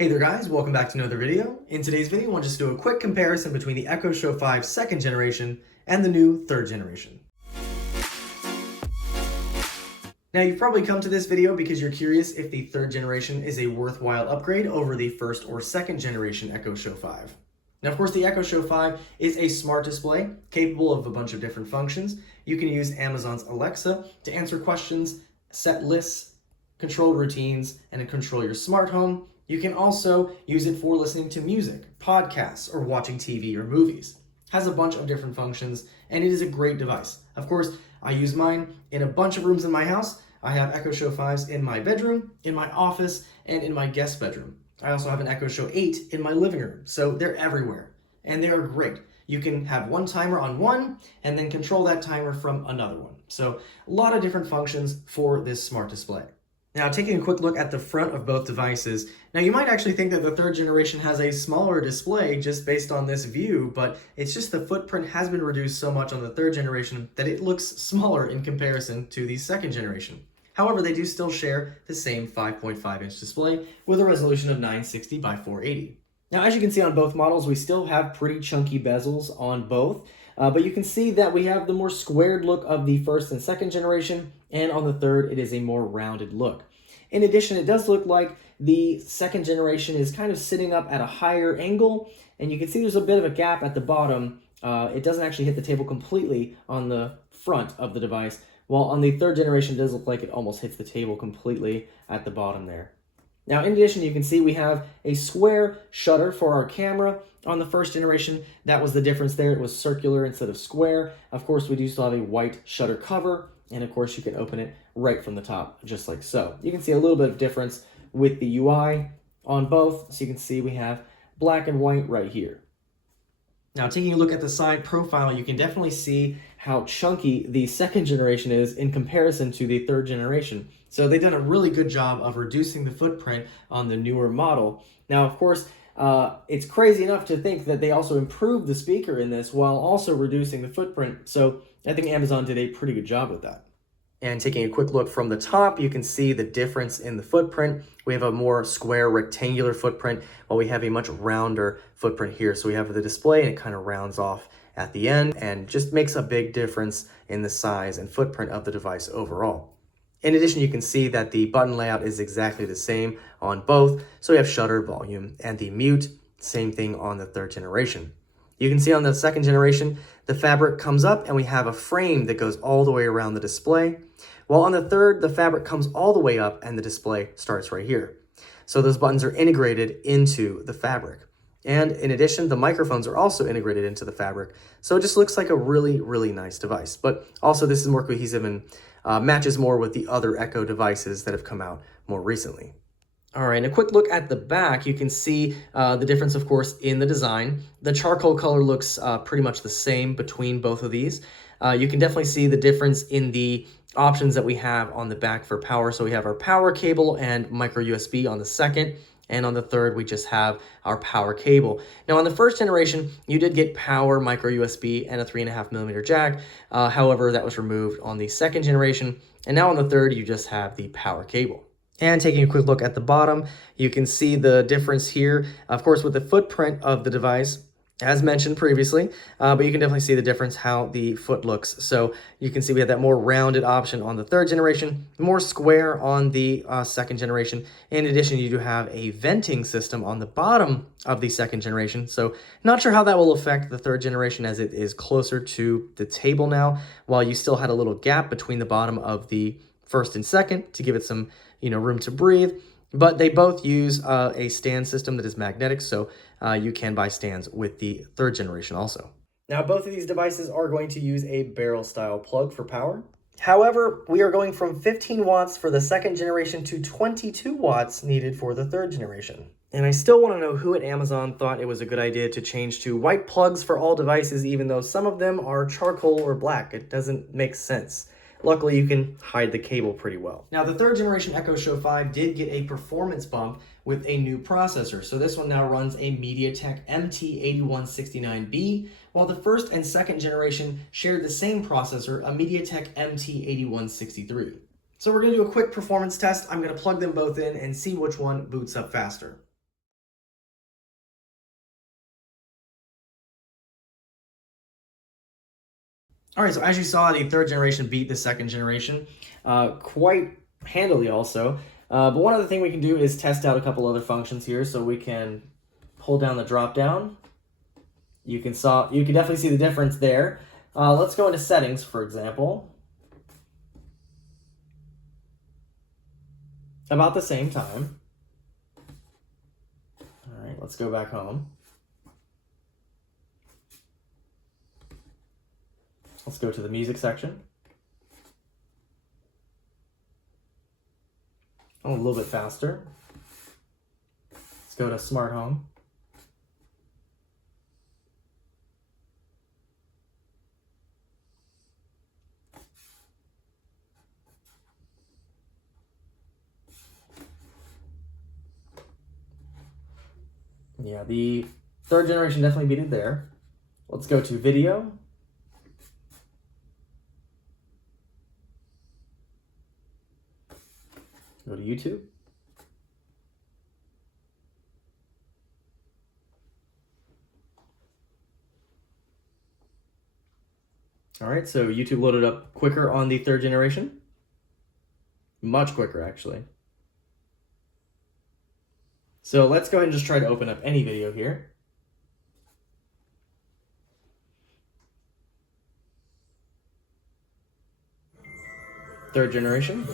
Hey there guys, welcome back to another video. In today's video, I'll just do a quick comparison between the Echo Show 5 second generation and the new third generation. Now you've probably come to this video because you're curious if the third generation is a worthwhile upgrade over the first or second generation Echo Show 5. Now of course the Echo Show 5 is a smart display capable of a bunch of different functions. You can use Amazon's Alexa to answer questions, set lists, control routines, and control your smart home. You can also use it for listening to music, podcasts, or watching TV or movies. It has a bunch of different functions, and it is a great device. Of course, I use mine in a bunch of rooms in my house. I have Echo Show 5s in my bedroom, in my office, and in my guest bedroom. I also have an Echo Show 8 in my living room, so they're everywhere, and they are great. You can have one timer on one, and then control that timer from another one. So a lot of different functions for this smart display. Now, taking a quick look at the front of both devices, now you might actually think that the third generation has a smaller display just based on this view, but it's just the footprint has been reduced so much on the third generation that it looks smaller in comparison to the second generation. However, they do still share the same 5.5-inch display with a resolution of 960 by 480. Now, as you can see on both models, we still have pretty chunky bezels on both, but you can see that we have the more squared look of the first and second generation, and on the third, it is a more rounded look. In addition, it does look like the second generation is kind of sitting up at a higher angle, and you can see there's a bit of a gap at the bottom. It doesn't actually hit the table completely on the front of the device, while on the third generation, it does look like it almost hits the table completely at the bottom there. Now, in addition, you can see we have a square shutter for our camera. On the first generation, that was the difference there. It was circular instead of square. Of course, we do still have a white shutter cover, and of course, you can open it right from the top, just like so. You can see a little bit of difference with the UI on both. So you can see we have black and white right here. Now, taking a look at the side profile, you can definitely see how chunky the second generation is in comparison to the third generation. So they've done a really good job of reducing the footprint on the newer model. Now, of course, it's crazy enough to think that they also improved the speaker in this while also reducing the footprint. So I think Amazon did a pretty good job with that. And taking a quick look from the top, you can see the difference in the footprint. We have a more square rectangular footprint, while we have a much rounder footprint here. So we have the display and it kind of rounds off at the end and just makes a big difference in the size and footprint of the device overall. In addition, you can see that the button layout is exactly the same on both. So we have shutter, volume, and the mute, same thing on the third generation. You can see on the second generation, the fabric comes up and we have a frame that goes all the way around the display. While on the third, the fabric comes all the way up and the display starts right here. So those buttons are integrated into the fabric. And in addition, the microphones are also integrated into the fabric. So it just looks like a really, really nice device. But also this is more cohesive and matches more with the other Echo devices that have come out more recently. All right, and a quick look at the back, you can see the difference, of course, in the design. The charcoal color looks pretty much the same between both of these. You can definitely see the difference in the options that we have on the back for power. So we have our power cable and micro USB on the second, and on the third, we just have our power cable. Now, on the first generation, you did get power, micro USB, and a 3.5mm jack. However, that was removed on the second generation. And now on the third, you just have the power cable. And taking a quick look at the bottom, you can see the difference here, of course, with the footprint of the device, as mentioned previously, but you can definitely see the difference how the foot looks. So you can see we have that more rounded option on the third generation, more square on the second generation. In addition, you do have a venting system on the bottom of the second generation. So not sure how that will affect the third generation as it is closer to the table now, while you still had a little gap between the bottom of the first and second to give it some room to breathe. But they both use a stand system that is magnetic, so you can buy stands with the third generation also. Now, both of these devices are going to use a barrel style plug for power. However, we are going from 15 watts for the second generation to 22 watts needed for the third generation. And I still want to know who at Amazon thought it was a good idea to change to white plugs for all devices, even though some of them are charcoal or black. It doesn't make sense. Luckily, you can hide the cable pretty well. Now, the third generation Echo Show 5 did get a performance bump with a new processor. So this one now runs a MediaTek MT8169B, while the first and second generation shared the same processor, a MediaTek MT8163. So we're going to do a quick performance test. I'm going to plug them both in and see which one boots up faster. All right, so as you saw, the third generation beat the second generation quite handily also. But one other thing we can do is test out a couple other functions here. So we can pull down the drop down. You can definitely see the difference there. Let's go into settings, for example. About the same time. All right, let's go back home. Let's go to the music section. Oh, a little bit faster. Let's go to smart home. Yeah, the third generation definitely beat it there. Let's go to video. Go to YouTube. All right, so YouTube loaded up quicker on the third generation. Much quicker, actually. So let's go ahead and just try to open up any video here. Third generation.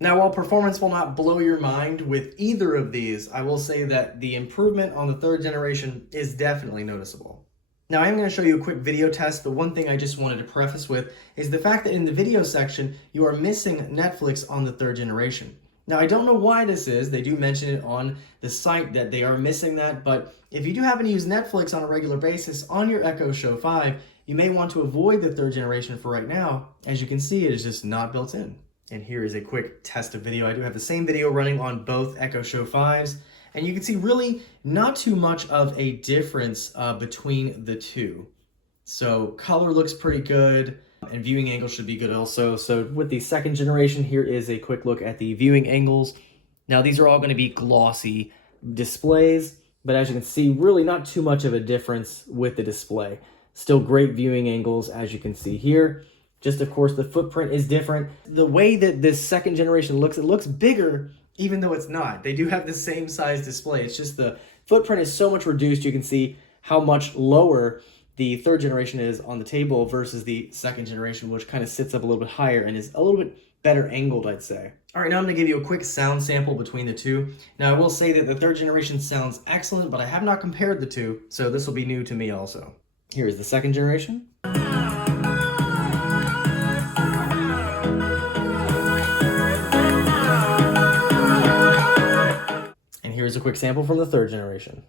Now, while performance will not blow your mind with either of these, I will say that the improvement on the third generation is definitely noticeable. Now, I am going to show you a quick video test, but one thing I just wanted to preface with is the fact that in the video section, you are missing Netflix on the third generation. Now, I don't know why this is. They do mention it on the site that they are missing that, but if you do happen to use Netflix on a regular basis on your Echo Show 5, you may want to avoid the third generation for right now. As you can see, it is just not built in. And here is a quick test of video. I do have the same video running on both Echo Show 5s, and you can see really not too much of a difference between the two. So color looks pretty good, and viewing angle should be good also. So with the second generation, here is a quick look at the viewing angles. Now these are all going to be glossy displays, but as you can see, really not too much of a difference with the display. Still great viewing angles, as you can see here. Just, of course, the footprint is different. The way that this second generation looks, it looks bigger, even though it's not. They do have the same size display. It's just the footprint is so much reduced. You can see how much lower the third generation is on the table versus the second generation, which kind of sits up a little bit higher and is a little bit better angled, I'd say. All right, now I'm going to give you a quick sound sample between the two. Now, I will say that the third generation sounds excellent, but I have not compared the two, so this will be new to me also. Here is the second generation. Here's a quick sample from the third generation.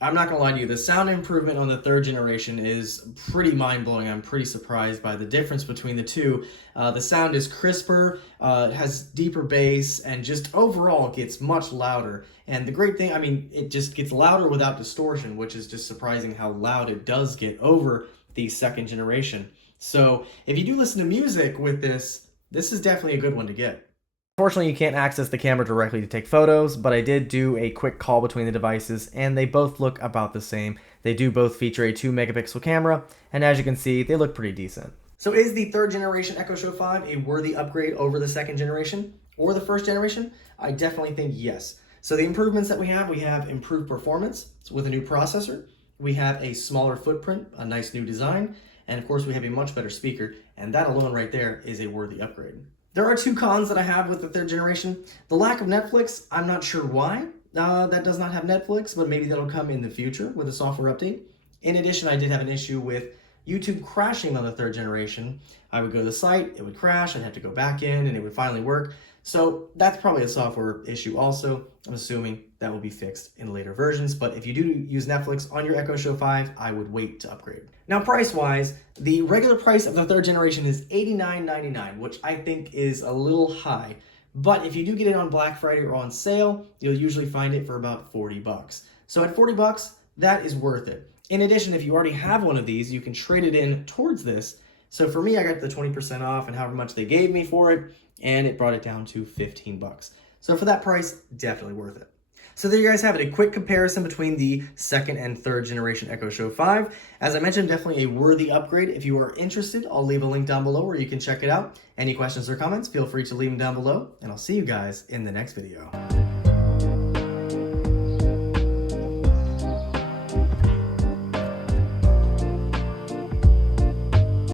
I'm not gonna lie to you, the sound improvement on the third generation is pretty mind-blowing. I'm pretty surprised by the difference between the two. The sound is crisper, it has deeper bass, and just overall gets much louder. And the great thing, I mean, it just gets louder without distortion, which is just surprising how loud it does get over the second generation. So if you do listen to music with this, this is definitely a good one to get. Unfortunately, you can't access the camera directly to take photos, but I did do a quick call between the devices, and they both look about the same. They do both feature a 2-megapixel camera, and as you can see, they look pretty decent. So is the third generation Echo Show 5 a worthy upgrade over the second generation or the first generation? I definitely think yes. So the improvements that we have improved performance with a new processor, we have a smaller footprint, a nice new design, and of course we have a much better speaker, and that alone right there is a worthy upgrade. There are two cons that I have with the third generation. The lack of Netflix, I'm not sure why that does not have Netflix, but maybe that'll come in the future with a software update. In addition, I did have an issue with YouTube crashing on the third generation. I would go to the site, it would crash, I'd have to go back in, and it would finally work. So that's probably a software issue also. I'm assuming that will be fixed in later versions, but if you do use Netflix on your Echo Show 5, I would wait to upgrade. Now price-wise, the regular price of the third generation is $89.99, which I think is a little high. But if you do get it on Black Friday or on sale, you'll usually find it for about 40 bucks. So at 40 bucks, that is worth it. In addition, if you already have one of these, you can trade it in towards this. So for me, I got the 20% off and however much they gave me for it, and it brought it down to 15 bucks. So for that price, definitely worth it. So there you guys have it, a quick comparison between the second and third generation Echo Show 5. As I mentioned, definitely a worthy upgrade. If you are interested, I'll leave a link down below where you can check it out. Any questions or comments, feel free to leave them down below, and I'll see you guys in the next video.